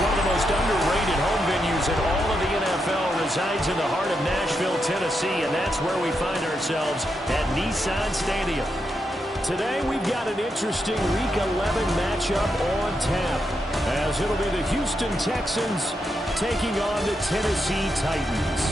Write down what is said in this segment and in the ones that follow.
One of the most underrated home venues in all of the NFL resides in the heart of Nashville, Tennessee, and that's where we find ourselves at Nissan Stadium. Today, we've got an interesting Week 11 matchup on tap, as it'll be the Houston Texans taking on the Tennessee Titans.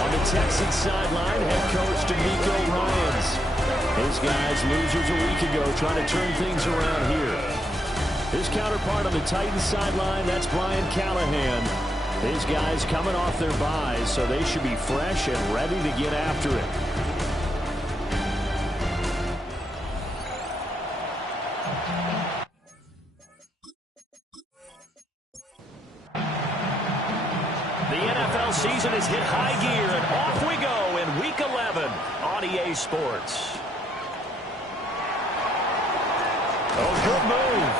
On the Texans sideline, head coach Wk11. His guys, losers a week ago, trying to turn things around here. His counterpart on the Titans sideline, that's Brian Callahan. His guys coming off their byes, so they should be fresh and ready to get after it. The NFL season has hit high gear, and off we go in Week 11 on EA Sports. Oh, good move.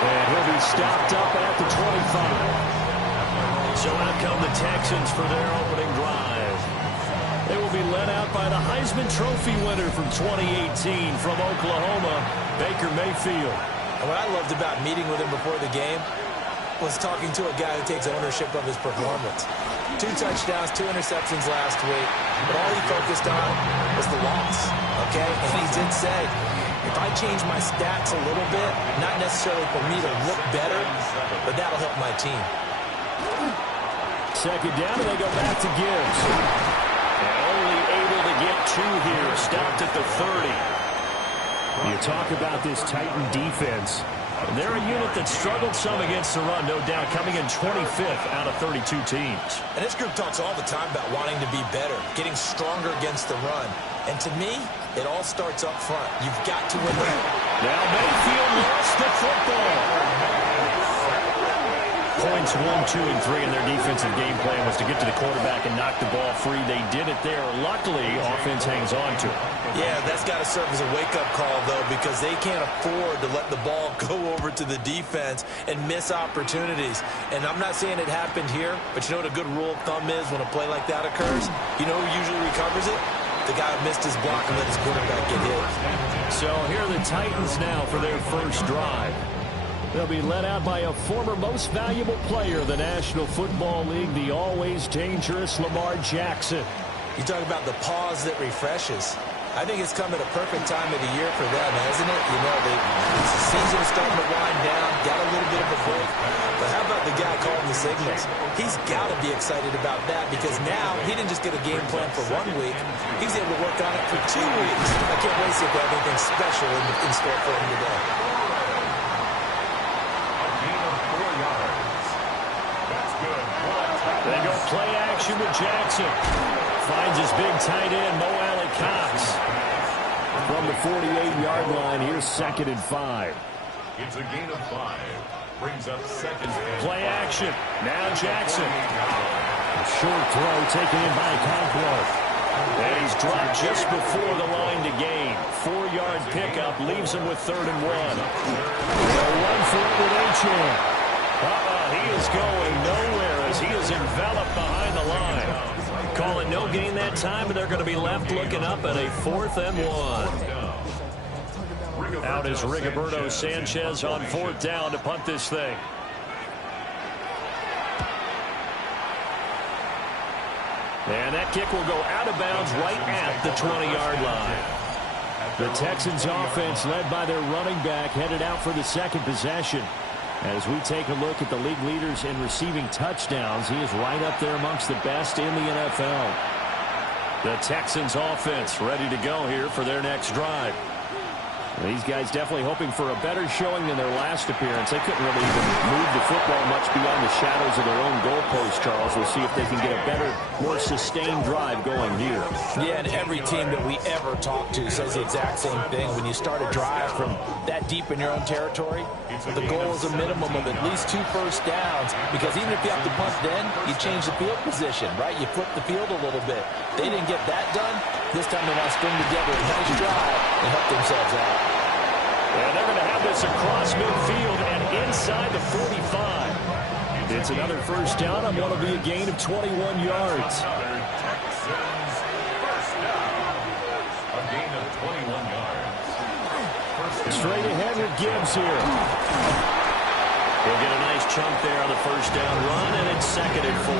And he'll be stopped up at the 25. So out come the Texans for their opening drive. They will be led out by the Heisman Trophy winner from 2018 from Oklahoma, Baker Mayfield. And what I loved about meeting with him before the game was talking to a guy who takes ownership of his performance. 2 touchdowns, 2 interceptions last week, but all he focused on was the loss, okay? And he did say, if I change my stats a little bit, not necessarily for me to look better, but that'll help my team. Second down, and they go back to Gibbs. And only able to get 2 here. Stopped at the 30. You talk about this Titan defense. They're a unit that struggled some against the run, no doubt, coming in 25th out of 32 teams. And this group talks all the time about wanting to be better, getting stronger against the run. And to me, it all starts up front. You've got to win the... Now Mayfield lost the football. Points 1, 2, and 3 in their defensive game plan was to get to the quarterback and knock the ball free. They did it there. Luckily, offense hangs on to it. Yeah, that's got to serve as a wake-up call, though, because they can't afford to let the ball go over to the defense and miss opportunities. And I'm not saying it happened here, but you know what a good rule of thumb is when a play like that occurs? You know who usually recovers it? The guy who missed his block and let his quarterback get hit. So here are the Titans now for their first drive. They'll be led out by a former most valuable player of the National Football League, the always dangerous Lamar Jackson. You talk about the pause that refreshes. I think it's come at a perfect time of the year for them, hasn't it? You know, the season is starting to wind down, got a little bit of a break. But how about the guy calling the signals? He's got to be excited about that because now he didn't just get a game plan for 1 week. He's able to work on it for 2 weeks. I can't wait to see if they have anything special in store for him today. They go play action with Jackson. Finds his big tight end, Mo Alley-Cox. From the 48-yard line, here's 2nd and 5. It's a gain of 5. Brings up 2nd and 5. Play action. Now Jackson. A short throw taken in by Conklin. And he's dropped just before the line to gain. 4-yard pickup leaves him with 3rd and 1. They'll run for it with Achane. He is going nowhere as he is enveloped behind the line. Calling no gain that time, and they're going to be left looking up at a 4th and 1. Out is Rigoberto Sanchez on 4th down to punt this thing. And that kick will go out of bounds right at the 20-yard line. The Texans offense led by their running back headed out for the 2nd possession. As we take a look at the league leaders in receiving touchdowns, he is right up there amongst the best in the NFL. The Texans offense ready to go here for their next drive. These guys definitely hoping for a better showing than their last appearance. They couldn't really even move the football much beyond the shadows of their own goalpost, Charles. We'll see if they can get a better, more sustained drive going here. Yeah, and every team that we ever talk to says the exact same thing. When you start a drive from that deep in your own territory, the goal is a minimum of at least 2 first downs, because even if you have to punt then, you change the field position, right? You flip the field a little bit. They didn't get that done. This time they want to string together a nice drive and help themselves out. And they're going to have this across midfield and inside the 45. It's another first down on what will be a gain of 21 yards. Texans first down. A gain of 21 yards. Straight ahead with Gibbs here. He'll get a nice chunk there on the first down run, and it's 2nd and 4.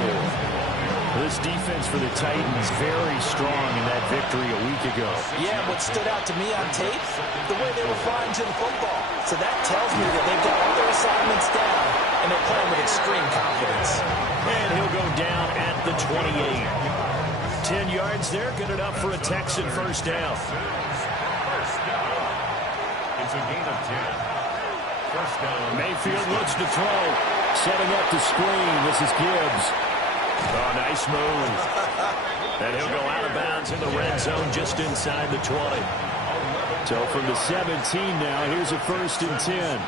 This defense for the Titans very strong in that victory a week ago. Yeah, what stood out to me on tape, the way they were flying to the football. So that tells me that they've got all their assignments down, and they're playing with extreme confidence. And he'll go down at the 28. 10 yards there, good enough for a Texan first down. First down. It's a gain of 10. First down. Mayfield looks to throw. Setting up the screen. This is Gibbs. Oh, nice move. And he'll go out of bounds in the red zone just inside the 20. So from the 17 now, here's a 1st and 10.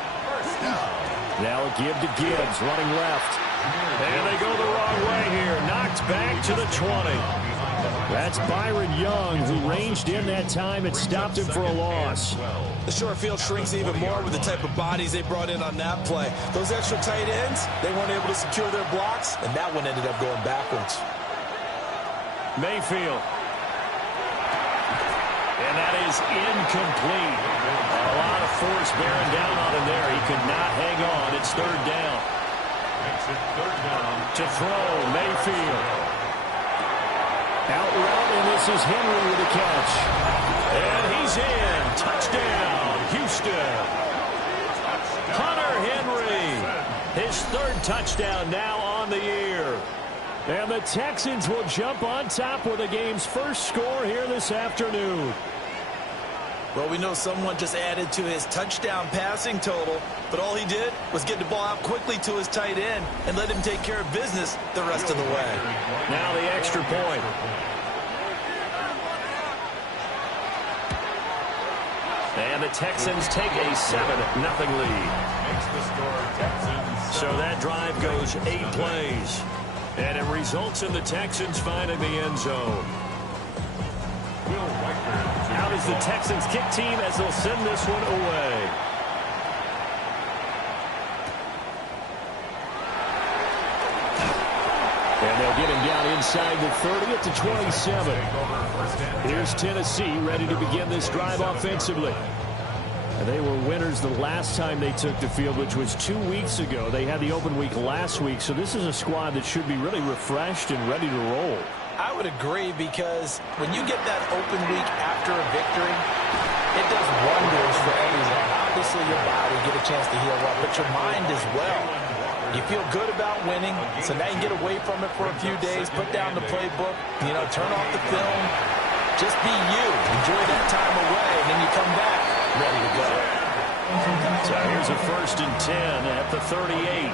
Now a give to Gibbs, running left. And they go the wrong way here. Knocked back to the 20. That's Byron Young, who ranged in that time and stopped him for a loss. The short field shrinks even more with the type of bodies they brought in on that play. Those extra tight ends, they weren't able to secure their blocks, and that one ended up going backwards. Mayfield. And that is incomplete. A lot of force bearing down on him there. He could not hang on. It's 3rd down. Makes it 3rd down. To throw, Mayfield. Out route, and this is Henry with a catch. And he's in. Touchdown, Houston. Hunter Henry. His 3rd touchdown now on the year. And the Texans will jump on top with the game's first score here this afternoon. Well, we know someone just added to his touchdown passing total, but all he did was get the ball out quickly to his tight end and let him take care of business the rest of the way. Now the extra point. And the Texans take a 7-0 lead. Makes the score Texans. So that drive goes 8 plays. And it results in the Texans finding the end zone. Out is the Texans kick team as they'll send this one away. And they'll get him down inside the 30 at the 27. Here's Tennessee ready to begin this drive offensively. And they were winners the last time they took the field, which was 2 weeks ago. They had the open week last week, so this is a squad that should be really refreshed and ready to roll. I would agree, because when you get that open week after a victory, it does wonders for everyone. Obviously, your body get a chance to heal up, but your mind as well. You feel good about winning, so now you get away from it for a few days, put down the playbook, turn off the film, just be you. Enjoy that time away, and then you come back ready to go. So here's a 1st and 10 at the 38.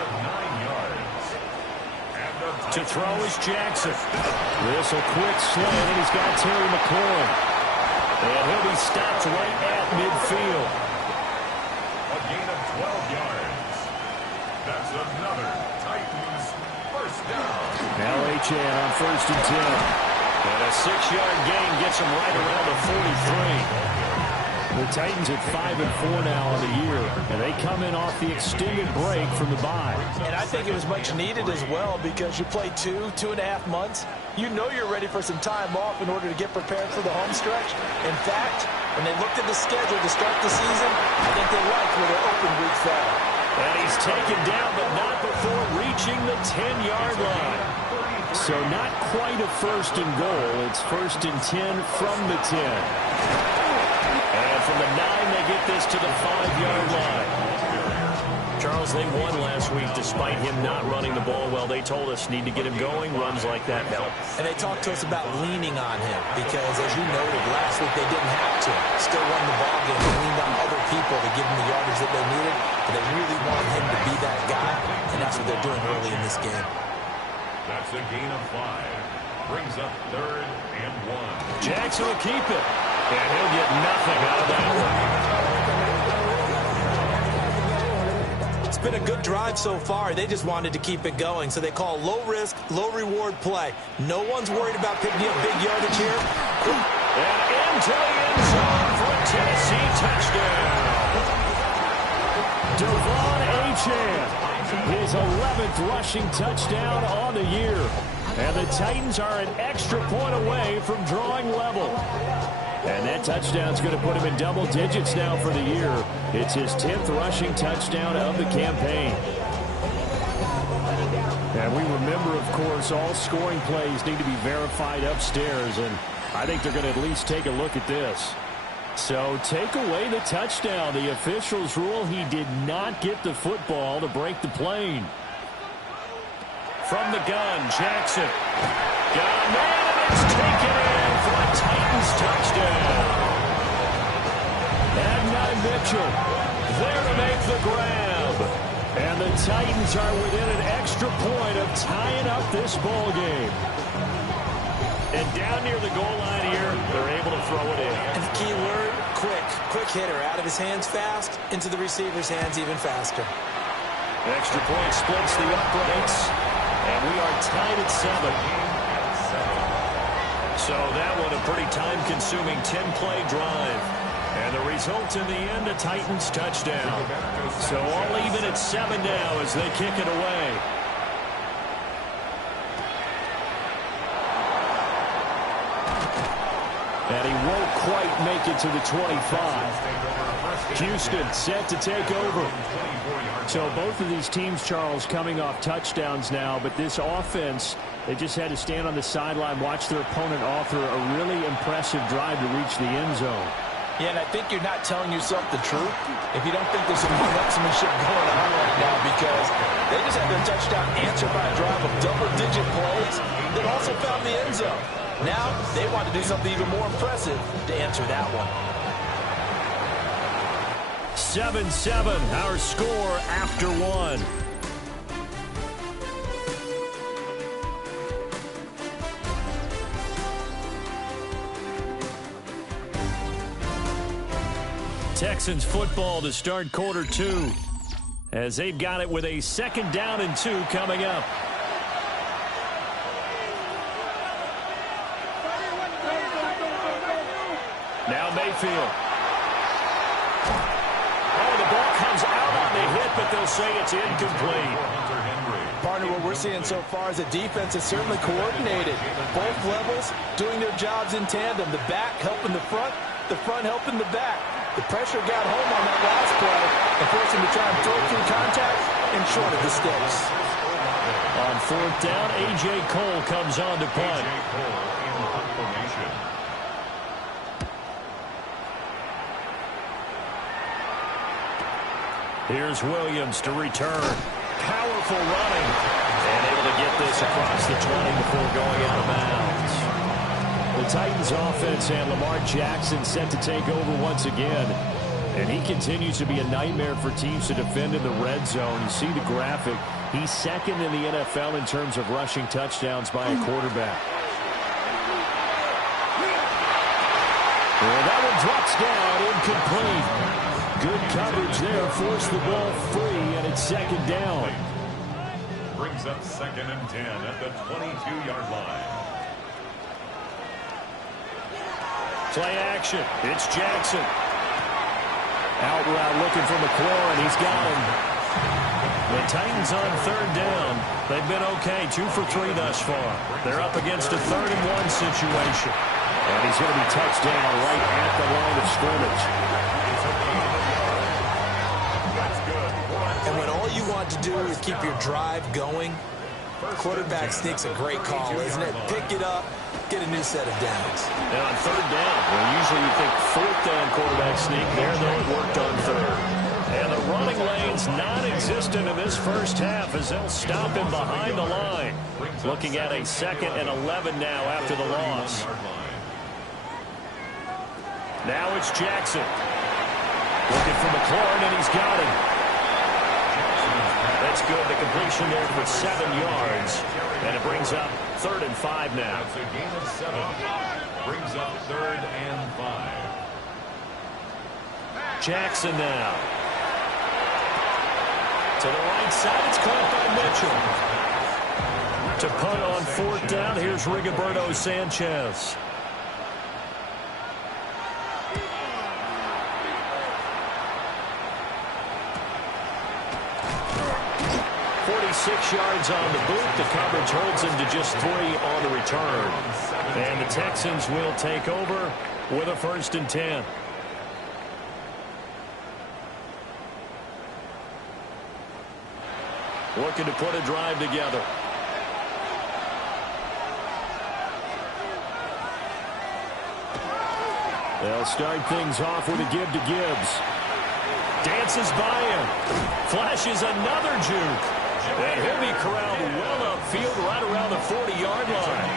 To throw is Jackson. This a quick slant, and he's got Terry McLaurin. And he'll be stopped right at midfield. A gain of 12 yards. That's another Titans first down. Now H.A. on 1st and 10. And a 6-yard gain gets him right around the 43. The Titans at 5-4 now on the year, and they come in off the extended break from the bye. And I think it was much needed as well, because you play 2.5 months. You know you're ready for some time off in order to get prepared for the home stretch. In fact, when they looked at the schedule to start the season, I think they liked where their open week fell. And he's taken down, but not before reaching the 10-yard line. So not quite a 1st and goal. It's 1st and 10 from the 10. And from the 9, they get this to the 5-yard line. Charles, they won last week despite him not running the ball well. They told us need to get him going. Runs like that help. And they talked to us about leaning on him because, as you noted, last week they didn't have to. Still won the ball game. They leaned on other people to give them the yardage that they needed. But they really wanted him to be that guy, and that's what they're doing early in this game. That's a gain of 5. Brings up 3rd and 1. Jackson will keep it. And he'll get nothing out of that one. It's been a good drive so far. They just wanted to keep it going, so they call low-risk, low-reward play. No one's worried about picking up big yardage here. And into the end zone for a Tennessee touchdown. Devon Achane, his 11th rushing touchdown on the year. And the Titans are an extra point away from drawing level. And that touchdown's going to put him in double digits now for the year. It's his 10th rushing touchdown of the campaign. And we remember, of course, all scoring plays need to be verified upstairs, and I think they're going to at least take a look at this. So take away the touchdown. The officials rule he did not get the football to break the plane. From the gun, Jackson. Got a man, and it's taken in for a Titans touchdown. And Mitchell there to make the grab. And the Titans are within an extra point of tying up this ball game. And down near the goal line here, they're able to throw it in. And the key word, quick. Quick hitter. Out of his hands fast, into the receiver's hands even faster. Extra point splits the uprights. And we are tied at 7. So that one a pretty time-consuming 10-play drive. And the result in the end, a Titans touchdown. So all even at 7 now as they kick it away. And he won't quite make it to the 25. Houston set to take over. So both of these teams, Charles, coming off touchdowns now, but this offense, they just had to stand on the sideline, watch their opponent author a really impressive drive to reach the end zone. Yeah, and I think you're not telling yourself the truth if you don't think there's some one-upsmanship going on right now, because they just had their touchdown answered by a drive of double-digit plays that also found the end zone. Now they want to do something even more impressive to answer that one. 7-7, our score after 1. Texans football to start quarter 2 as they've got it with a 2nd down and 2 coming up. Now Mayfield. Oh, the ball comes out on the hit, but they'll say it's incomplete. Partner, what we're seeing so far is the defense is certainly coordinated. Both levels doing their jobs in tandem. The back helping the front helping the back. The pressure got home on that last play and forced him to try and throw through contact and short of the sticks. On 4th down, A.J. Cole comes on to punt. Here's Williams to return. Powerful running. And able to get this across the 20 before going out of bounds. The Titans offense and Lamar Jackson set to take over once again. And he continues to be a nightmare for teams to defend in the red zone. You see the graphic. He's 2nd in the NFL in terms of rushing touchdowns by a quarterback. Well, that one drops down, incomplete. Good coverage there, forced the ball free, and it's 2nd down. Brings up 2nd and 10 at the 22-yard line. Play action. It's Jackson. Out route looking for McLaurin. He's got him. The Titans on 3rd down. They've been okay. 2 for 3 thus far. They're up against a 3rd and 1 situation. And he's going to be touched down right at the line of scrimmage. And when all you want to do is keep your drive going, quarterback sneak's a great call, isn't it? Pick it up, get a new set of downs. And on 3rd down, well, usually you think 4th down quarterback sneak. There, though, it worked on 3rd. And the running lane's non-existent in this first half as they'll stop him behind the line. Looking at a 2nd and 11 now after the loss. Now it's Jackson. Looking for McLaurin, and he's got him. That's good. The completion there for 7 yards. And it brings up 3rd and 5 now. That's a gain of 7. Brings up 3rd and 5. Jackson now. To the right side, it's caught by Mitchell. To punt on 4th down, here's Rigoberto Sanchez. 46 yards on the boot. The coverage holds him to just 3 on the return. And the Texans will take over with a 1st and 10. Looking to put a drive together. They'll start things off with a give to Gibbs. Dances by him. Flashes another juke. And he'll be corralled well upfield right around the 40-yard line.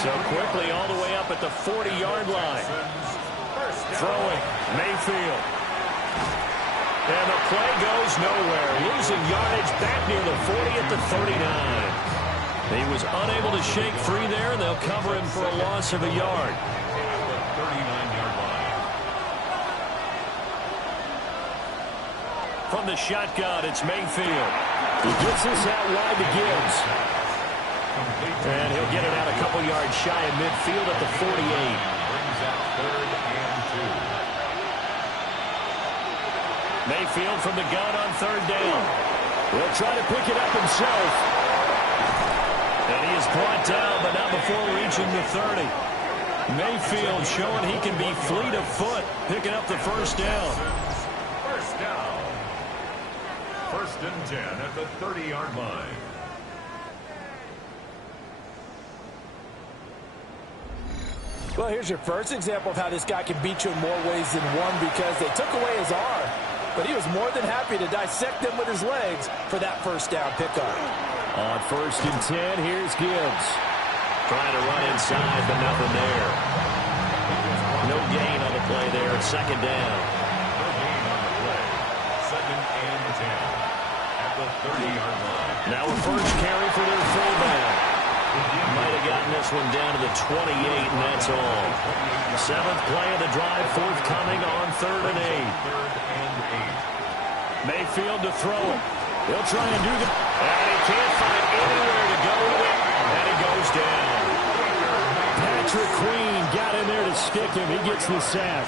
So quickly all the way up at the 40-yard line. Throwing, Mayfield. And the play goes nowhere. Losing yardage back near the 40 at the 39. He was unable to shake free there, and they'll cover him for a loss of a yard. 39-yard line. From the shotgun, it's Mayfield. He gets this out wide to Gibbs. And he'll get it out a couple yards shy of midfield at the 48. Brings out 3rd and 2. Mayfield from the gun on 3rd down. He'll try to pick it up himself. And he is brought down, but not before reaching the 30. Mayfield showing he can be fleet of foot, picking up the 1st down. 1st down. 1st and 10 at the 30-yard line. Well, here's your first example of how this guy can beat you in more ways than one, because they took away his arm, but he was more than happy to dissect them with his legs for that 1st down pickup. On 1st and 10, here's Gibbs. Trying to run inside, but nothing there. No gain on the play there. 2nd down. No gain on the play. 2nd and 10 at the 30-yard line. Now a first carry for their fullback. Might have gotten this one down to the 28, and that's all. 7th play of the drive, forthcoming on 3rd and 8. Mayfield to throw it. He'll try and do the... And he can't find anywhere to go with it, and it goes down. Patrick Queen got in there to stick him. He gets the sack.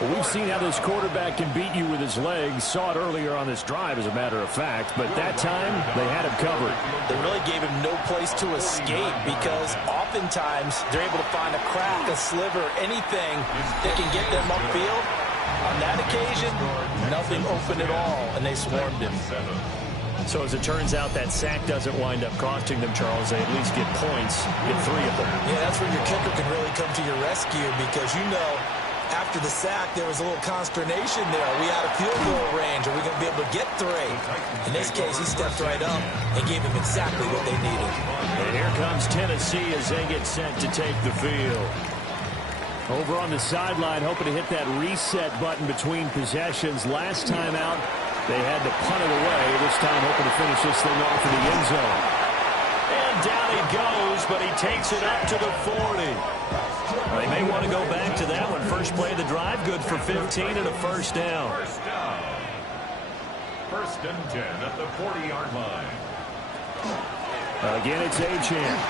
Well, we've seen how this quarterback can beat you with his legs. Saw it earlier on this drive, as a matter of fact. But that time, they had him covered. They really gave him no place to escape, because oftentimes they're able to find a crack, a sliver, anything that can get them upfield. On that occasion, nothing open at all, and they swarmed him. So as it turns out, that sack doesn't wind up costing them, Charles. They at least get points, get 3 of them. Yeah, that's where your kicker can really come to your rescue, because you know, after the sack, there was a little consternation there. Are we out of field goal range? Are we going to be able to get 3? In this case, he stepped right up and gave them exactly what they needed. And here comes Tennessee as they get set to take the field. Over on the sideline, hoping to hit that reset button between possessions. Last time out, they had to punt it away. This time, hoping to finish this thing off in the end zone. And down he goes, but he takes it up to the 40. They may want to go back to that one. First play of the drive, good for 15 and a 1st down. 1st down. 1st and 10 at the 40-yard line. Again, it's Achane.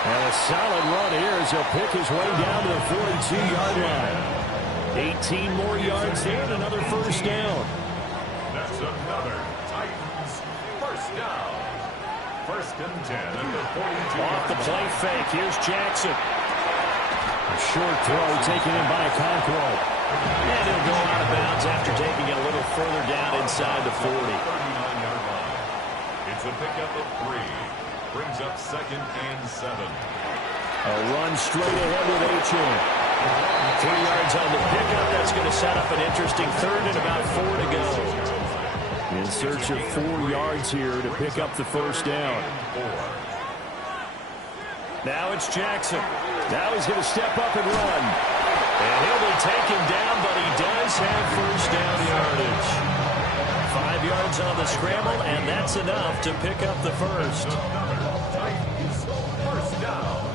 And a solid run here as he'll pick his way down to the 42-yard line. 18 more yards there and another 1st down. That's another Titans 1st down. 1st and 10 at the 42. Off the play fake. Here's Jackson. A short throw taken in by Okonkwo. And he'll go out of bounds after taking it a little further down inside the 40. 39-yard line. It's a pickup of 3. Brings up 2nd and 7. A run straight ahead with Achane. 3 yards on the pickup. That's going to set up an interesting 3rd and about 4 to go. In search of 4 yards here to pick up the 1st down. Now it's Jackson. Now he's going to step up and run. And he'll be taken down, but he does have 1st down yardage. 5 yards on the scramble, and that's enough to pick up the 1st. 1st down.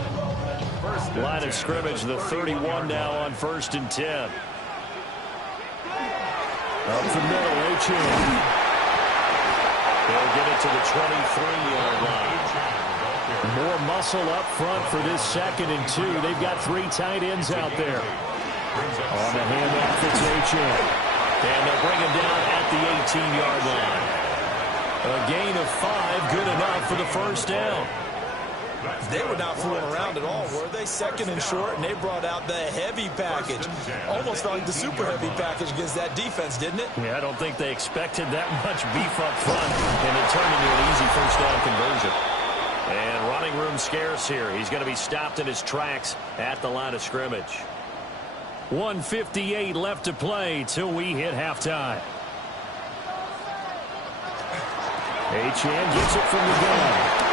Line of scrimmage, the 31 now on 1st and 10. Up the middle, Achane. They'll get it to the 23-yard line. More muscle up front for this 2nd and 2. They've got 3 tight ends out there. On the handoff, it's Achane. And they'll bring him down at the 18-yard line. A gain of 5, good enough for the 1st down. They were not fooling around at all, were they? nice second and short, and they brought out the heavy package. Almost like the super heavy package against that defense, didn't it? Yeah, I don't think they expected that much beef up front, and it turned into an easy first down conversion. And running room scarce here. He's going to be stopped in his tracks at the line of scrimmage. 1:58 left to play till we hit halftime. Achane gets it from the gun.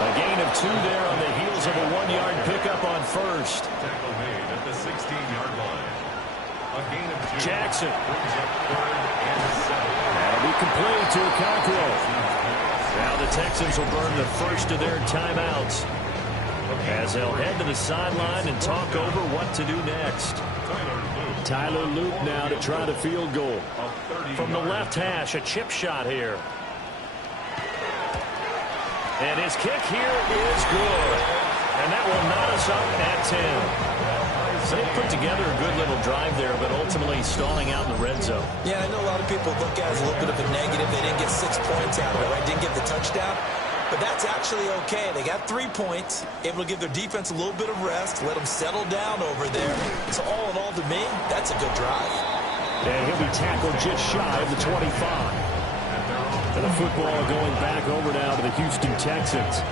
A gain of 2 there on the heels of a 1-yard pickup on first. Tackle made at the 16-yard line. A gain of 2. Jackson. Brings up 3rd and 7. That'll be complete to Okonkwo. Now the Texans will burn the first of their timeouts as they'll head to the sideline and talk over what to do next. Tyler Luke now to try the field goal. From the left hash, a chip shot here. And his kick here is good. And that will knot us up at 10. So they put together a good little drive there, but ultimately stalling out in the red zone. Yeah, I know a lot of people look at it as a little bit of a negative. They didn't get 6 points out of it, right? Didn't get the touchdown. But that's actually okay. They got 3 points, able to give their defense a little bit of rest, let them settle down over there. So all in all, to me, that's a good drive. And he'll be tackled just shy of the 25. And the football going back over now to the Houston Texans.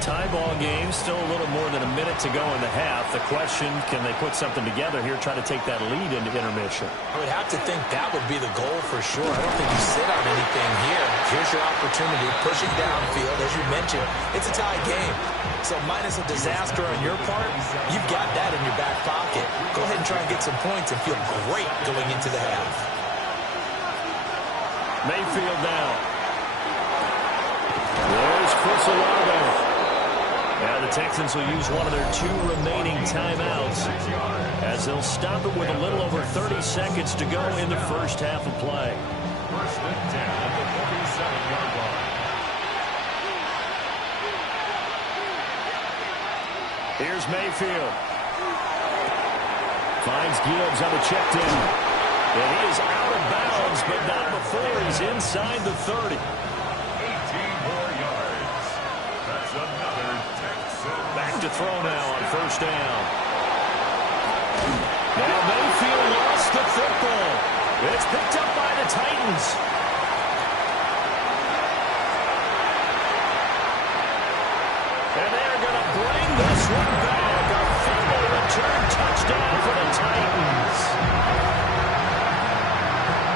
Tie ball game, still a little more than a minute to go in the half. The question, can they put something together here, try to take that lead into intermission? I would have to think that would be the goal for sure. I don't think you sit on anything here. Here's your opportunity, pushing downfield. As you mentioned, it's a tie game. So minus a disaster on your part, you've got that in your back pocket. Go ahead and try and get some points and feel great going into the half. Mayfield now. There's Chris Olave. Now the Texans will use one of their 2 remaining timeouts as they'll stop it with a little over 30 seconds to go in the first half of play. 1st and 10 at the 47-yard line. Here's Mayfield. Finds Gibbs on the check down. And he is out of bounds, but not before he's inside the 30. 18 more yards. That's another Texan. Back to throw now on first down. Now Mayfield lost the football. It's picked up by the Titans. And they're going to bring this one back. A fumble return touchdown for the Titans.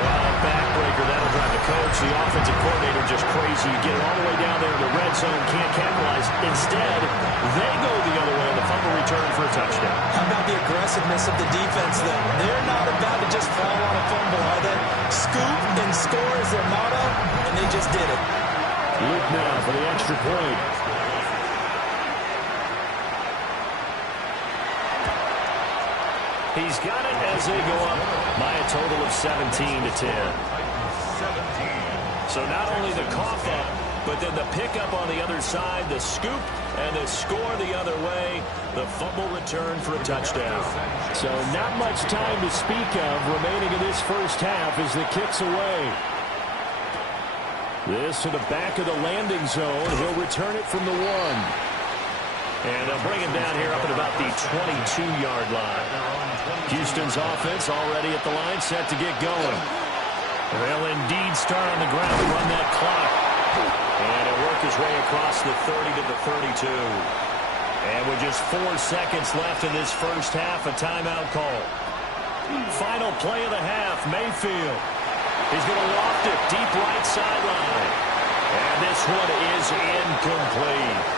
Well, a backbreaker. That'll drive the coach, the offensive coordinator, just crazy. You get it all the way down there in the red zone, can't capitalize. Instead, they go the other way on the fumble return for a touchdown. How about the aggressiveness of the defense, though? They're not about to just fall on a fumble, are they? Scoop and score is their motto, and they just did it. Luke now for the extra point. He's got it as they go up by a total of 17-10. So not only the cough up, but then the pickup on the other side, the scoop, and the score the other way, the fumble return for a touchdown. So not much time to speak of remaining in this first half as the kick's away. This to the back of the landing zone. He'll return it from the 1. And they'll bring him down here up at about the 22-yard line. Houston's offense already at the line, set to get going. They'll indeed start on the ground to run that clock. And he'll work his way across the 30 to the 32. And with just 4 seconds left in this first half, a timeout call. Final play of the half, Mayfield. He's going to loft it deep right sideline. And this one is incomplete.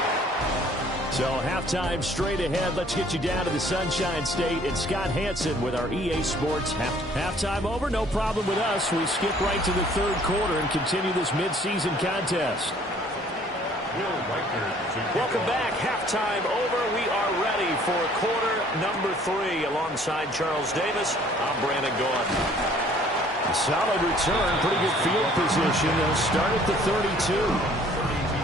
So halftime straight ahead. Let's get you down to the Sunshine State. And Scott Hansen with our EA Sports halftime over. No problem with us. We skip right to the 3rd quarter and continue this midseason contest. Welcome back. Halftime over. We are ready for quarter number 3. Alongside Charles Davis, I'm Brandon Gordon. Solid return. Pretty good field position. They'll start at the 32.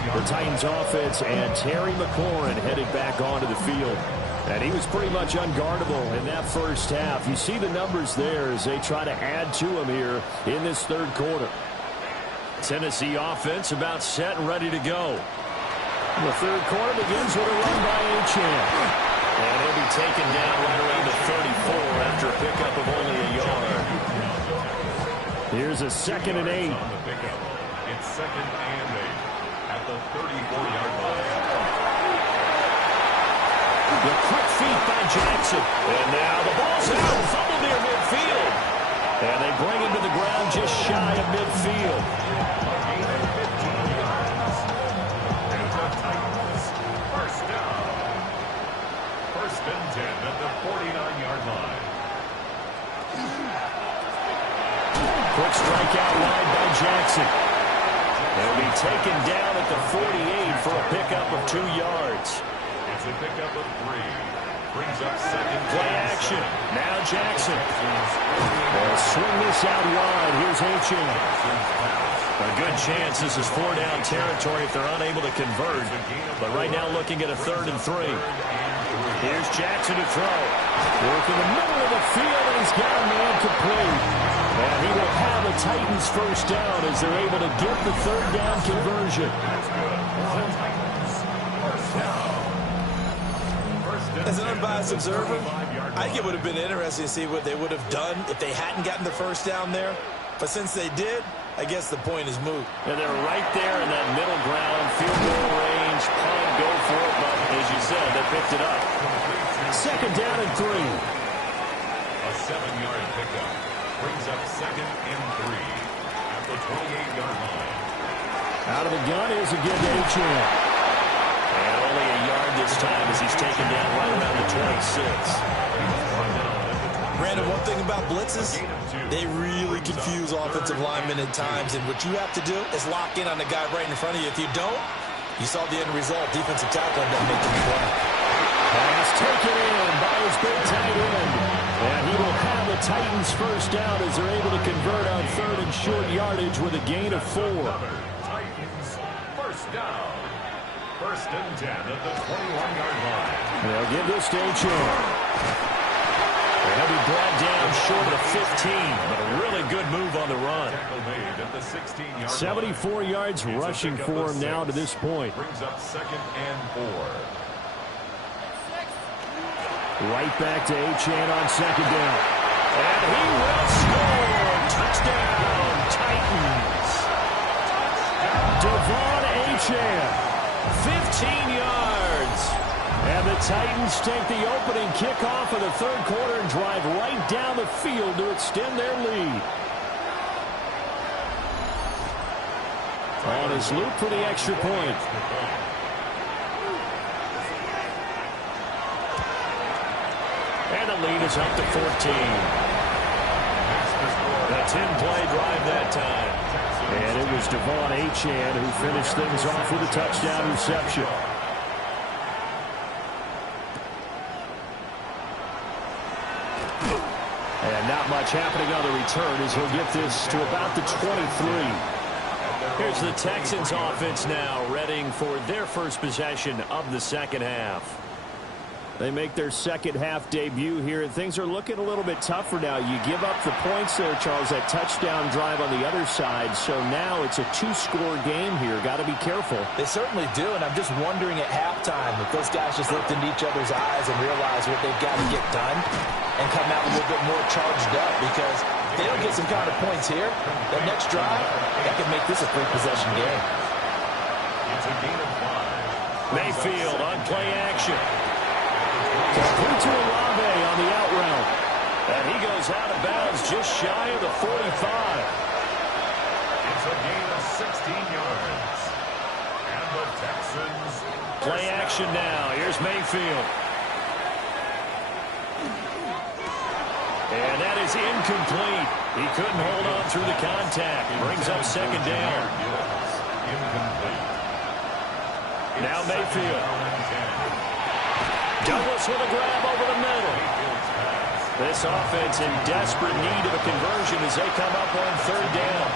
The Titans offense and Terry McLaurin headed back onto the field. And he was pretty much unguardable in that first half. You see the numbers there as they try to add to him here in this 3rd quarter. Tennessee offense about set and ready to go. The third quarter begins with a run by Achane. And he'll be taken down right around the 34 after a pickup of only a yard. Here's a 2nd and 8. It's 2nd and 8 at the 34-yard line. The quick feet by Jackson. And now the ball's out. Fumble near midfield. And they bring him to the ground just shy of midfield. Gain of 15 yards. And the Titans, first down. 1st and 10 at the 49-yard line. Quick strike out wide by Jackson. He'll be taken down at the 48 for a pickup of 2 yards. It's a pickup of 3. Brings up 2nd. Play action. Now Jackson. They'll swing this out wide. Here's Achane. A good chance this is 4-down territory if they're unable to convert. But right now looking at a 3rd and 3. Here's Jackson to throw. Work in the middle of the field, and he's got a man complete. And he will have a Titans first down as they're able to get the 3rd down conversion. As an unbiased observer, I think it would have been interesting to see what they would have done if they hadn't gotten the first down there. But since they did, I guess the point is moot. And they're right there in that middle ground, field goal range, punt, go for it. But as you said, they picked it up. 2nd down and 3. A 7-yard pickup brings up 2nd and 3 at the 28-yard line. Out of the gun is a good Achane. And only a yard this time as he's taken down right around the 26. Brandon, one thing about blitzes, they really confuse offensive linemen at times, and what you have to do is lock in on the guy right in front of you. If you don't, you saw the end result. Defensive tackle ended up making the play. Pass taken in by his big tight end. And he will have the Titans first down as they're able to convert on 3rd and short yardage with a gain of 4. Titans, first down. 1st and 10 at the 21-yard line. They'll give this to Achane. He'll be brought down short of the 15, but a really good move on the run. 74 yards rushing for him now to this point. Brings up 2nd and 4. Right back to Achane on 2nd down. And he will score. Touchdown, Titans. Devon Achane, 15 yards. And the Titans take the opening kickoff of the 3rd quarter and drive right down the field to extend their lead. On his loop for the extra point. And the lead is up to 14. A 10-play drive that time. And it was Devon Achane who finished things off with a touchdown reception. And not much happening on the return as he'll get this to about the 23. Here's the Texans offense now, readying for their first possession of the 2nd half. They make their 2nd half debut here, and things are looking a little bit tougher now. You give up the points there, Charles, that touchdown drive on the other side. So now it's a 2-score game here. Got to be careful. They certainly do, and I'm just wondering at halftime if those guys just looked into each other's eyes and realized what they've got to get done and come out a little bit more charged up, because if they don't get some kind of points here, that next drive, that could make this a 3-possession game. It's a gain of 5. Mayfield on play action. Complete to Olave on the out route. And he goes out of bounds just shy of the 45. It's a gain of 16 yards. And the Texans play action now. Here's Mayfield. And that is incomplete. He couldn't hold on through the contact. Brings up 2nd down. Incomplete. Now Mayfield. Douglas with a grab over the middle. This offense in desperate need of a conversion as they come up on 3rd down.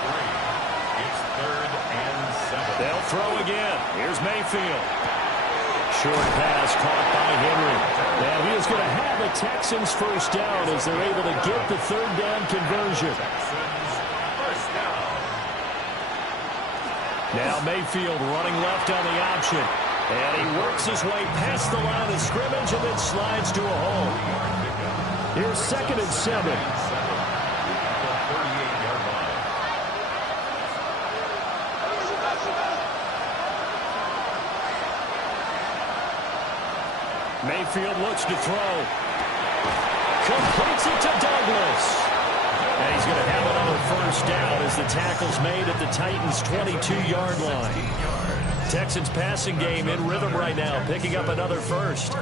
It's 3rd and 7. They'll throw again. Here's Mayfield. Short pass caught by Henry. And he is going to have the Texans first down as they're able to get the 3rd down conversion. Texans first down. Now Mayfield running left on the option. And he works his way past the line of scrimmage and then slides to a hole. Here's 2nd and 7. Mayfield looks to throw. Completes it to Douglas. And he's going to have another first down as the tackle's made at the Titans' 22-yard line. Texans passing game in rhythm right now, picking up another first.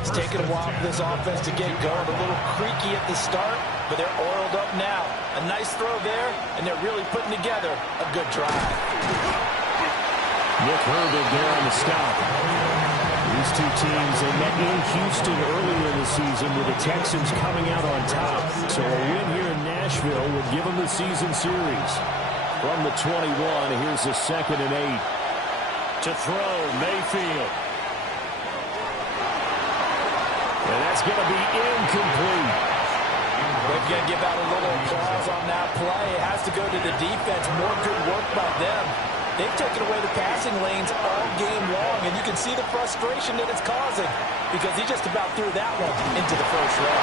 It's taken a while for this offense to get going. A little creaky at the start, but they're oiled up now. A nice throw there, and they're really putting together a good drive. Nick Herbig there on the stop. These two teams, they met in Houston earlier in the season with the Texans coming out on top. So a win here in Nashville would give them the season series. From the 21, here's the 2nd and 8. To throw, Mayfield. And that's going to be incomplete. We're going to give out a little applause on that play. It has to go to the defense. More good work by them. They've taken away the passing lanes all game long, and you can see the frustration that it's causing because he just about threw that one into the first row.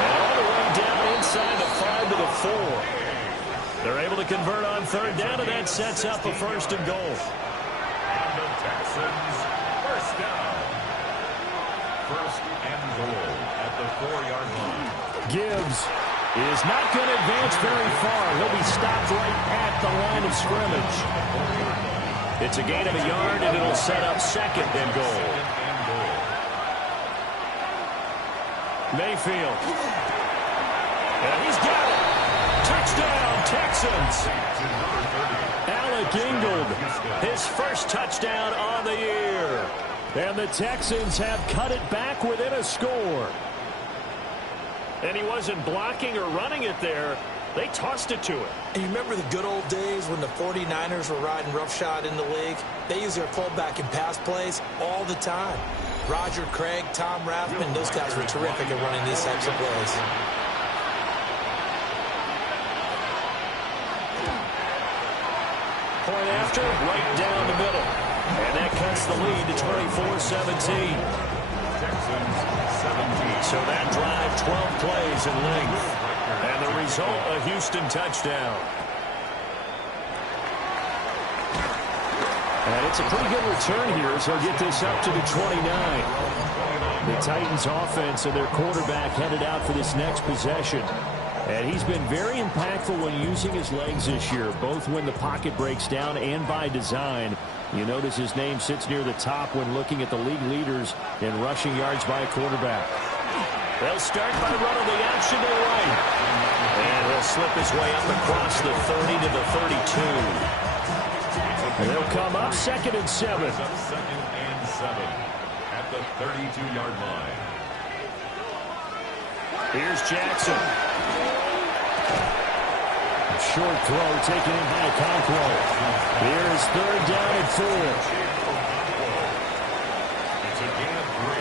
And all the way down inside the 5 to the 4. They're able to convert on 3rd down, and that sets up a 1st and goal. And the Texans, first down. 1st and goal at the 4-yard line. Gibbs is not going to advance very far. He'll be stopped right at the line of scrimmage. It's a gain of a yard, and it'll set up 2nd and goal. Mayfield. And he's got it. Touchdown, Texans. Alec Ingold, his first touchdown on the year. And the Texans have cut it back within a score. And he wasn't blocking or running it there. They tossed it to him. And you remember the good old days when the 49ers were riding roughshod in the league? They use their pullback and pass plays all the time. Roger Craig, Tom Rathman, those guys were terrific at running these types of plays. Point after, right down the middle. And that cuts the lead to 24-17. Texans, 17. So that drive, 12 plays in length. And the result, a Houston touchdown. And it's a pretty good return here as they'll get this up to the 29. The Titans offense and their quarterback headed out for this next possession. And he's been very impactful when using his legs this year, both when the pocket breaks down and by design. You notice his name sits near the top when looking at the league leaders in rushing yards by a quarterback. They'll start by running the action to the right. And he'll slip his way up across the 30 to the 32. They'll come up 2nd and 7. 2nd and 7 at the 32-yard line. Here's Jackson. Short throw taken in by Okonkwo. Here's 3rd down and 4. It's a gain of 3.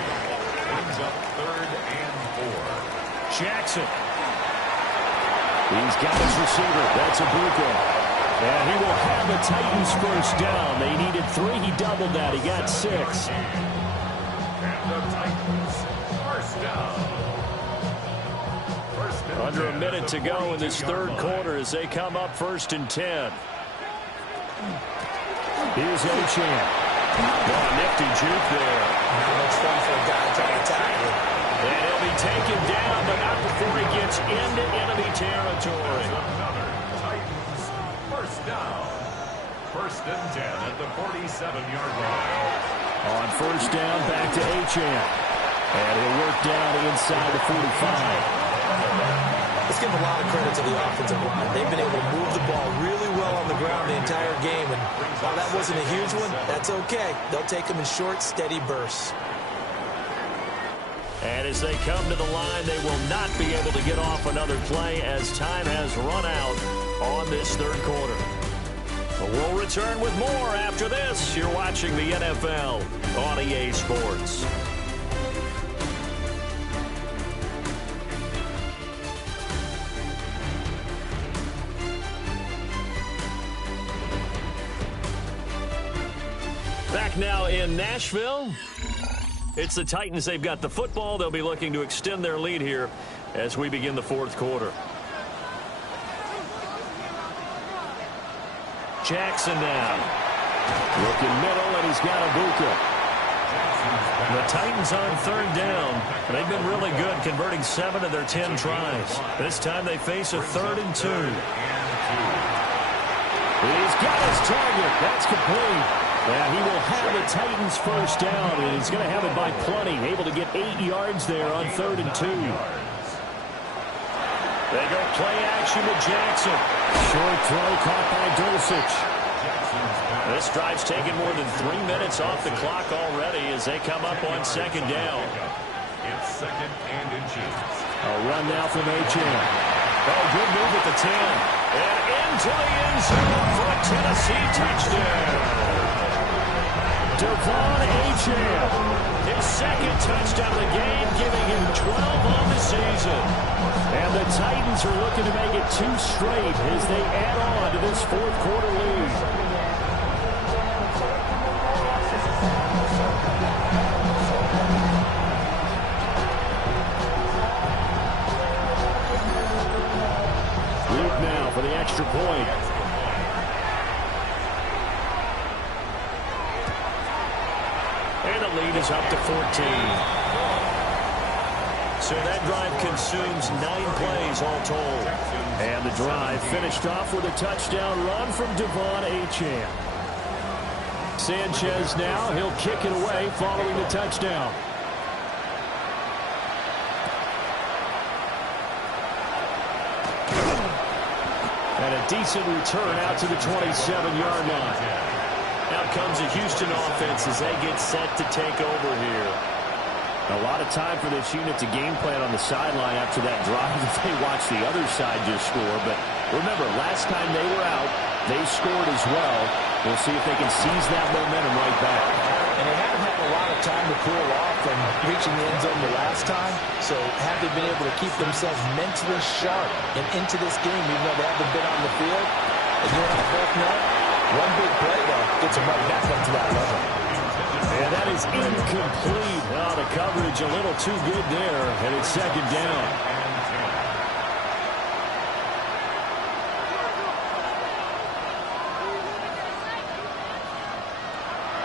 Brings up 3rd and 4. Jackson. He's got his receiver. That's Ibuka. And he will have the Titans first down. They needed 3. He doubled that. He got 6. And the Titans, first down. Under a minute to go in this 3rd quarter as they come up 1st and 10. Here's Ochan. Oh, nifty juke there. Not much fun for a guy trying to tackle. And he'll be taken down, but not before he gets into enemy territory. Another Titans, first down. 1st and 10 at the 47-yard line. On 1st down, back to Ochan. And he'll work down inside the 45. Let's give a lot of credit to the offensive line. They've been able to move the ball really well on the ground the entire game. And while that wasn't a huge one, that's okay. They'll take them in short, steady bursts. And as they come to the line, they will not be able to get off another play as time has run out on this 3rd quarter. We'll return with more after this. You're watching the NFL on EA Sports. Back now in Nashville. It's the Titans. They've got the football. They'll be looking to extend their lead here as we begin the fourth quarter. Jackson now. Looking middle, and he's got Wk11. The Titans on third down. They've been really good, converting 7 of their 10 tries. This time they face a 3rd and 2. He's got his target. That's complete. And he will have the Titans first down, and he's going to have it by plenty. Able to get 8 yards there on 3rd and 2. They go play action with Jackson. Short throw caught by Dulcich. This drive's taken more than 3 minutes off the clock already as they come up on 2nd down. It's 2nd and inches. A run now from H.M. Oh, good move at the 10. And into the end zone for a Tennessee touchdown. Devon H.M. His 2nd touchdown of the game, giving him 12 on the season. And the Titans are looking to make it 2 straight as they add on to this fourth quarter lead. Luke now for the extra point. And the lead is up to 14. So that drive consumes 9 plays all told. And the drive finished off with a touchdown run from Devon H.M. Sanchez now, he'll kick it away following the touchdown. And a decent return out to the 27-yard line. Out comes the Houston offense as they get set to take over here. A lot of time for this unit to game plan on the sideline after that drive as they watch the other side just score. But remember, last time they were out, they scored as well. We'll see if they can seize that momentum right back. And they haven't had a lot of time to cool off from reaching the end zone the last time. So have they been able to keep themselves mentally sharp and into this game, even though they haven't been on the field? And you and I both know, one big play, though, gets them right back up to that level. And that is incomplete. Oh, the coverage a little too good there, and it's 2nd down.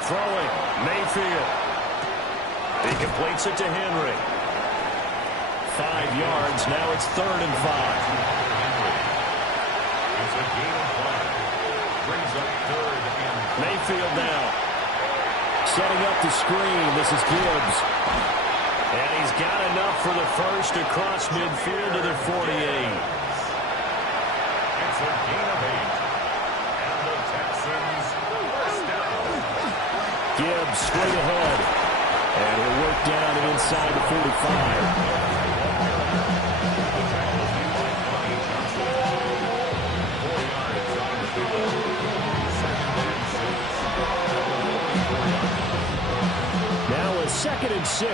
Throwing, Mayfield. He completes it to Henry. 5 yards, now it's 3rd and 5. It's a gain of 5. Brings up 3rd and Mayfield now. Setting up the screen, this is Gibbs. And he's got enough for the first across midfield to the 48. It's a gain of 8. And the Texans first down. Gibbs straight ahead. And he'll work down and inside the 45. Now a 2nd and 6.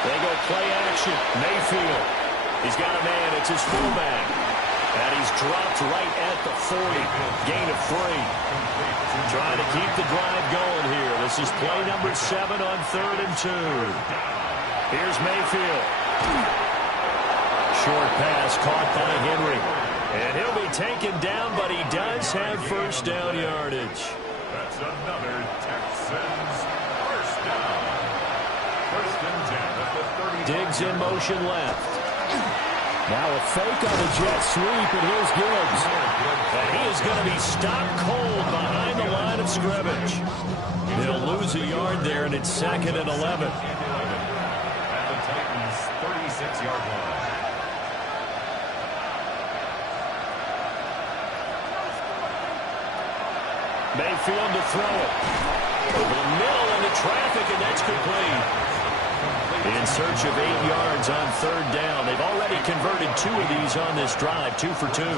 They go play action. Mayfield. He's got a man. It's his fullback. And he's dropped right at the 40. Gain of 3. Trying to keep the drive going here. This is play number 7 on 3rd and 2. Here's Mayfield. Short pass caught by Henry. And he'll be taken down, but he does have first down yardage. That's another Texans first down. 1st and 10 at the 35. Diggs in motion left. Now a fake on the jet sweep, and here's Gibbs. And he is going to be stopped cold behind the line of scrimmage. He'll lose a yard there, and it's 2nd and 11. At the Titans' 36-yard line. Mayfield to throw it. Over the middle into traffic, and that's complete. In search of 8 yards on 3rd down. They've already converted 2 of these on this drive, 2 for 2. They're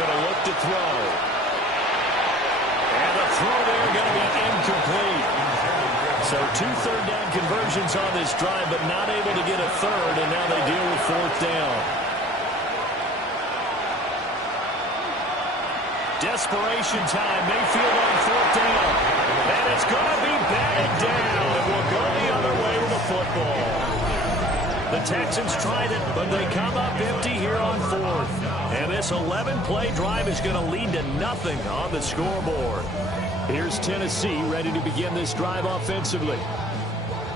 going to look to throw. And the throw there going to be incomplete. So 2 third down conversions on this drive, but not able to get a 3rd, and now they deal with 4th down. Desperation time. Mayfield on fourth down. And it's going to be batted down. It will go the other way with the football. The Texans tried it, but they come up empty here on fourth. And this 11-play drive is going to lead to nothing on the scoreboard. Here's Tennessee ready to begin this drive offensively.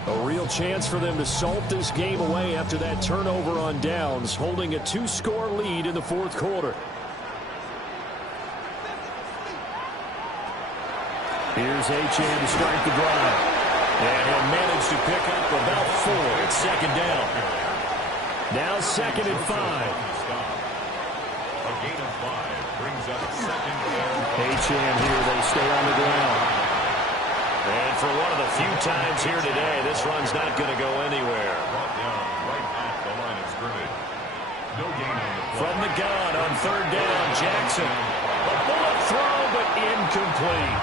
A real chance for them to salt this game away after that turnover on downs, holding a 2-score lead in the fourth quarter. Here's Achane to start the drive. And he'll manage to pick up about 4. It's second down. Now second and 5. A gain of 5 brings up second and 5. Achane here, they stay on the ground. And for one of the few times here today, this run's not going to go anywhere. Brought down right at the line of scrimmage. No gain on the play. From the gun on third down, Jackson. A bullet throw, but incomplete.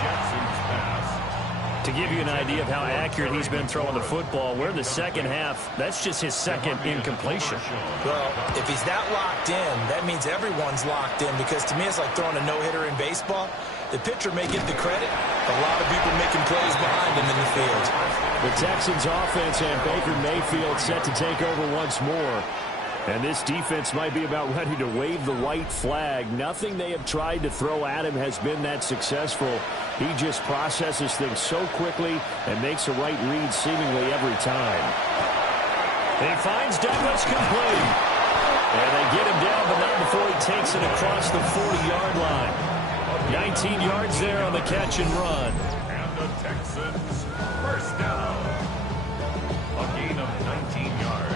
Jackson's pass. To give you an idea of how accurate he's been throwing the football, we're in the second half. That's just his second incompletion. Well, if he's that locked in, that means everyone's locked in, because to me it's like throwing a no-hitter in baseball. The pitcher may get the credit. A lot of people making plays behind him in the field. The Texans offense and Baker Mayfield set to take over once more. And this defense might be about ready to wave the white flag. Nothing they have tried to throw at him has been that successful. He just processes things so quickly and makes a right read seemingly every time. He finds Douglas complete. And they get him down, but not before he takes it across the 40-yard line. 19 yards there on the catch and run. And the Texans first down. A gain of 19 yards.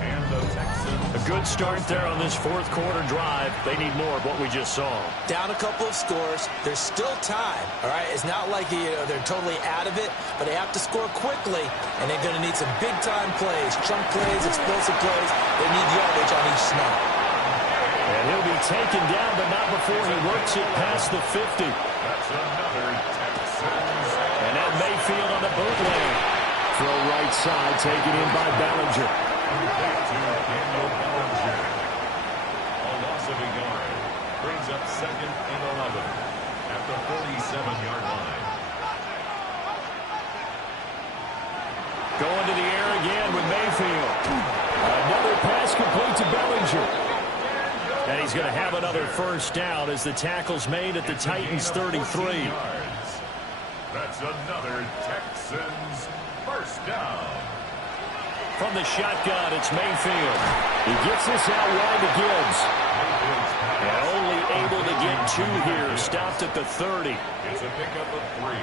And the Texans. A good start there on this fourth quarter drive. They need more of what we just saw. Down a couple of scores. There's still time. All right, it's not like they're totally out of it, but they have to score quickly, and they're going to need some big-time plays, chunk plays, explosive plays. They need yardage on each snap. And he'll be taken down, but not before he works it past the 50. That's another Texans. And now Mayfield on the bootleg. Throw right side, taken in by Bellinger. Back to Daniel Bellinger. A loss of a yard brings up second and 11 at the 47-yard line. Going to the air again with Mayfield. Another pass complete to Bellinger. And he's going to have another first down as the tackle's made at the Titans' 33. That's another Texans first down. From the shotgun, it's Mayfield. He gets this out wide to Gibbs. And only able to get 2 here. Stopped at the 30. It's a pickup of 3.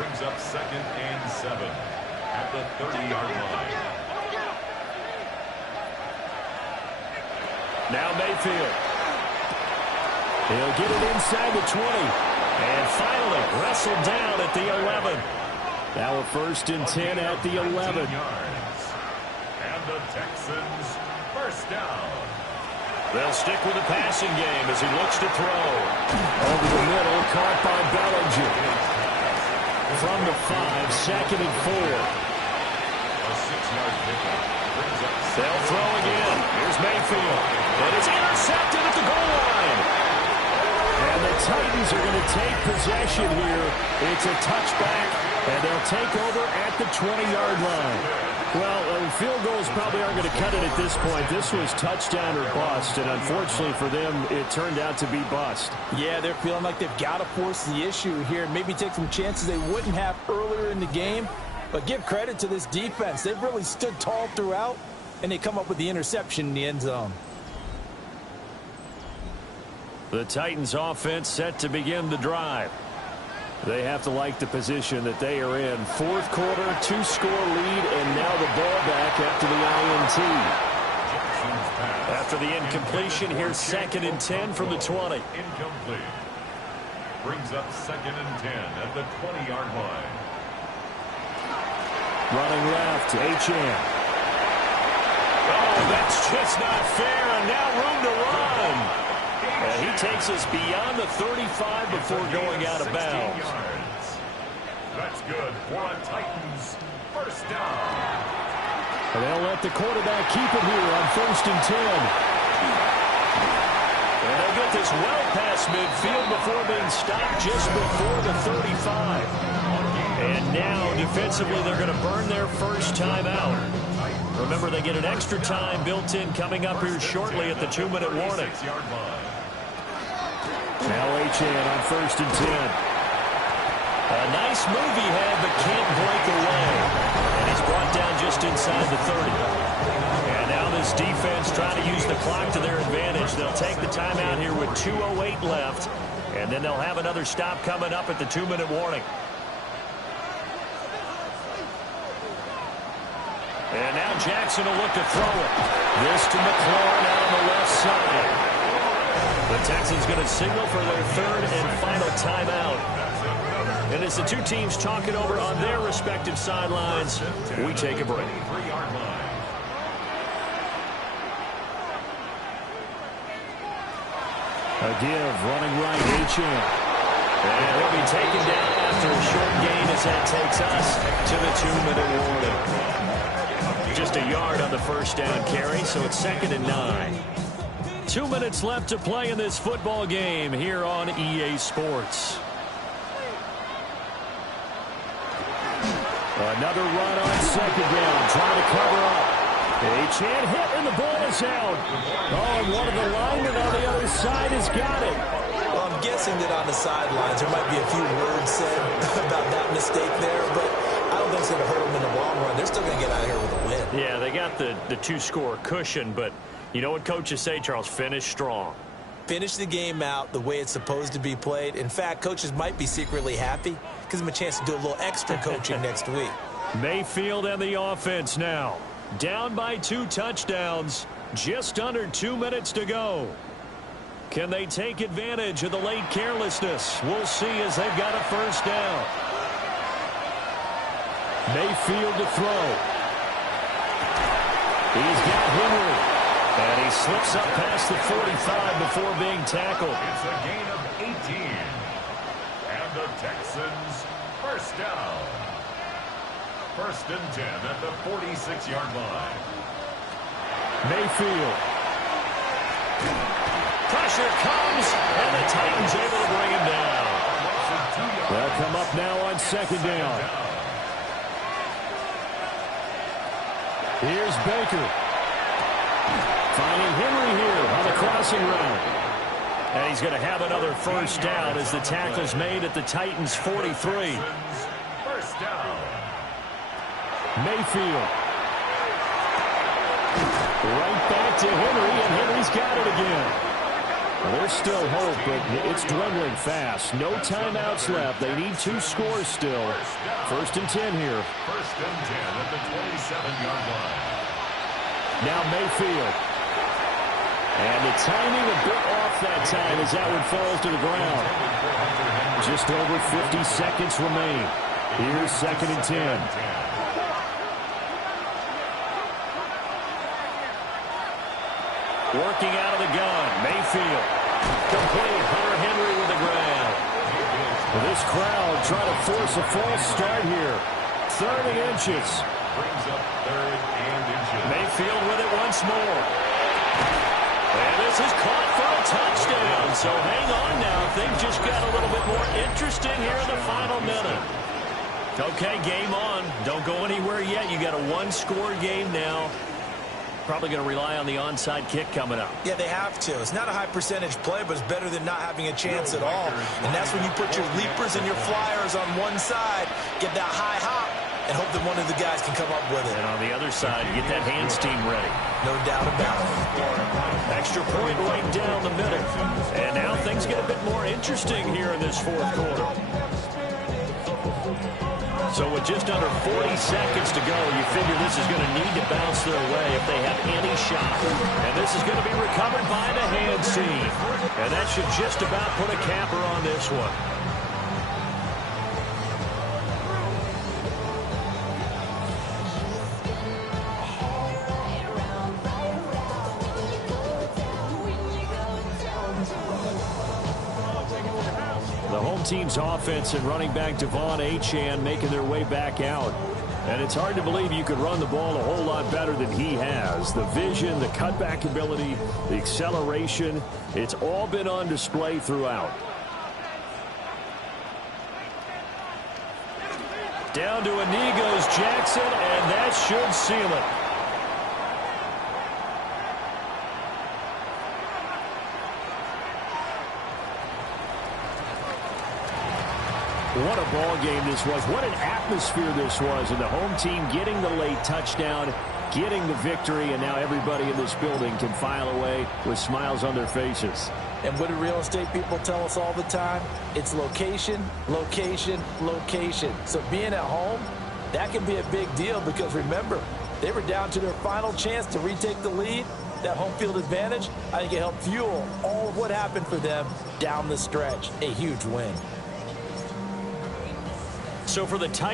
Brings up second and 7 at the 30-yard line. Now Mayfield. He'll get it inside the 20. And finally wrestled down at the 11. Now a first and 10 at the 11. And the Texans first down. They'll stick with the passing game as he looks to throw. Over the middle, caught by Bellinger. From the 5, second and 4. A 6-yard pickup brings up. They'll throw again. Here's Mayfield. And it's intercepted at the goal line. And the Titans are going to take possession here. It's a touchback, and they'll take over at the 20-yard line. Well, field goals probably aren't going to cut it at this point. This was touchdown or bust, and unfortunately for them, it turned out to be bust. Yeah, they're feeling like they've got to force the issue here, maybe take some chances they wouldn't have earlier in the game. But give credit to this defense. They've really stood tall throughout, and they come up with the interception in the end zone. The Titans offense set to begin the drive. They have to like the position that they are in. Fourth quarter, 2-score lead, and now the ball back after the INT. After the incompletion, here's second and 10 from the 20. Incomplete. Brings up second and 10 at the 20-yard line. Running left, Achane. Oh, that's just not fair, and now room to run. And he takes us beyond the 35 before going out of bounds. That's good for a Titans first down. And they'll let the quarterback keep it here on first and 10. And they'll get this well past across midfield before being stopped just before the 35. And now, defensively, they're going to burn their first timeout. Remember, they get an extra time built in coming up here shortly at the 2-minute warning. Now Achane on 1st and 10. A nice move he had, but can't break away. And he's brought down just inside the 30. And now this defense trying to use the clock to their advantage. They'll take the timeout here with 2:08 left. And then they'll have another stop coming up at the 2-minute warning. And now Jackson will look to throw it. This to McLaurin out on the left side. The Texans going to signal for their 3rd and final timeout. And as the two teams talk it over on their respective sidelines, we take a break. A give, running right, Achane. And he'll be taken down after a short gain as that takes us to the 2-minute warning. Just a yard on the first down carry, so it's 2nd and 9. 2 minutes left to play in this football game here on EA Sports. Another run on 2nd down, trying to cover up. Achane hit, and the ball is out. Oh, and one of the linemen on the other side has got it. Well, I'm guessing that on the sidelines there might be a few words said about that mistake there, but I don't think it's going to hurt them in the long run. They're still going to get out of here with a win. Yeah, they got the 2-score cushion, but you know what coaches say, Charles? Finish strong. Finish the game out the way it's supposed to be played. In fact, coaches might be secretly happy. Gives them a chance to do a little extra coaching next week. Mayfield and the offense now. Down by 2 touchdowns. Just under 2 minutes to go. Can they take advantage of the late carelessness? We'll see as they've got a first down. Mayfield to throw. He's got Henry. And he slips up past the 45 before being tackled. It's a gain of 18. And the Texans first down. 1st and 10 at the 46-yard line. Mayfield. Pressure comes, and the Titans able to bring him down. They'll come up now on 2nd down. Here's Baker. Finding Henry here on the crossing route. And he's going to have another first down as the tackle's made at the Titans' 43. First down. Mayfield. Right back to Henry, and Henry's got it again. Well, there's still hope, but it's dwindling fast. No timeouts left. They need 2 scores still. 1st and 10 here. 1st and 10 at the 27-yard line. Now Mayfield. And the timing a bit off that time as that one falls to the ground. Just over 50 seconds remain. Here's 2nd and 10. Working out of the gun, Mayfield. Complete, Hunter Henry with the grab. Well, this crowd trying to force a false start here. 3rd and inches. Brings up 3rd and inches. Mayfield with it once more. And this is caught for a touchdown. So hang on now. Things just got a little bit more interesting here in the final minute. Okay, game on. Don't go anywhere yet. You got a 1-score game now. Probably going to rely on the onside kick coming up. Yeah, they have to. It's not a high percentage play, but it's better than not having a chance at all. And that's when you put your leapers and your flyers on one side, get that high hop, and hope that one of the guys can come up with it. And on the other side, get that hands team ready. No doubt about it. Extra point right down the middle. And now things get a bit more interesting here in this 4th quarter. So with just under 40 seconds to go, you figure this is going to need to bounce their way if they have any shot. And this is going to be recovered by the hands team. And that should just about put a capper on this one. The home team's offense and running back Devon Achane making their way back out. And it's hard to believe you could run the ball a whole lot better than he has. The vision, the cutback ability, the acceleration, it's all been on display throughout. Down to a knee goes Jackson, and that should seal it. What a ball game this was. What an atmosphere this was. And the home team getting the late touchdown, getting the victory, and now everybody in this building can file away with smiles on their faces. And what do real estate people tell us all the time? It's location, location, location. So being at home, that can be a big deal because remember, they were down to their final chance to retake the lead. That home field advantage, I think it helped fuel all of what happened for them down the stretch. A huge win. So for the Titans,